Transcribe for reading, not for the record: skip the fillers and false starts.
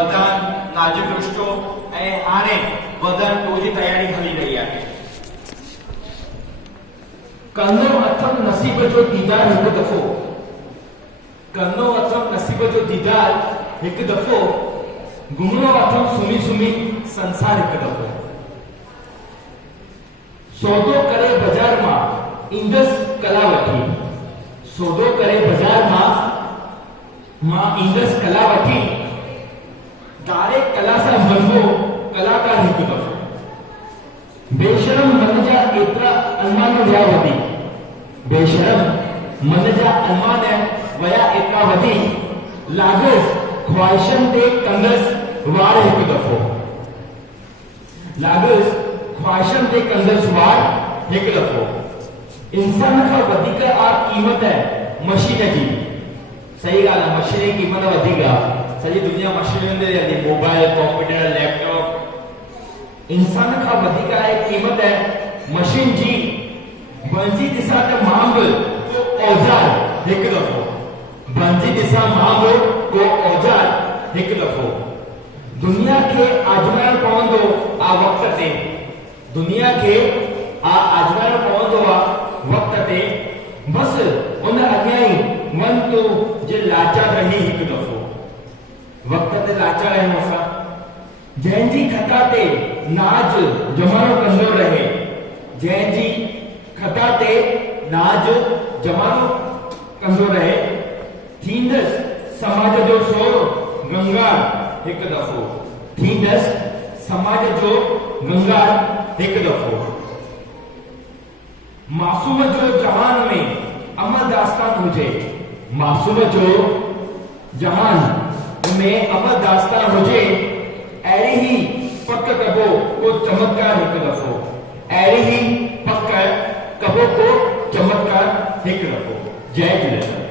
वधन नाजुक रुष्टो ऐं हाणे वधन टू जी तयारी हली रही आहे। कंदो अथम नसीब जो दीदार हिकु दफ़ो, कंदो अथम नसीब जो दीदार हिकु दफ़ो, घुमणो अथम सुम्ही सुम्ही संसार हिकु दफ़ो। सौदो करे बाजार मां ईंदस कला वठी, सौदो करे बाजार मां ईंदस कला वठी, दारे कला सां बनबो कलाकार हिकु दफ़ो। बेशरम मन जा एतिरा अरमान विया वधी, बेशरम मन जा अरमान वया एतिरा वधी, लागस ख्वाहिशन ते कंदस वार हिकु दफ़ो, लागस ख्वाहिशन ते कंदस वार हिकु दफ़ो। इंसान खां वधीक आ क़ीमत मशीन जी, सही ॻाल्हि आहे, मशीन जी क़ीमत वधीक आहे। सॼी दुनिया मशीनुनि ते हले, मोबाइल, कंप्यूटर, लैपटॉप। इंसान खां वधीक आहे क़ीमत मशीन जी। बंजी ॾिसां त मां बि को औजार हिकु दफ़ो, बंजी ॾिसां मां बि को औजार हिकु दफ़ो। दुनिया खे आज़माइणो पवंदो आ वक़्त ते, दुनिया खे आज़माइणो पवंदो आ वक़्त ते, बसि उन अॻियां ई मन तूं जे लाचार रही हिकु दफ़ो, वक़्त ते लाचार आहियूं असां। जंहिंजी खता ते नाज जमानो कंदो रहे, जंहिंजी खता ते नाज जमानो कंदो रहे, थींदस समाज जो सोरो गंगार हिकु दफ़ो, थींदस समाज जो गंगार हिकु दफ़ो। मासूम जो जहान में अमर दास्तान हुजे, मासूम जो जहान में अमर दास्तान हुजे, अहिड़ी ही पक कबो को चमत्कार हिकु दफ़ो, अहिड़ी ही पक कबो को चमत्कार हिकु दफ़ो। जय झूलेलाल।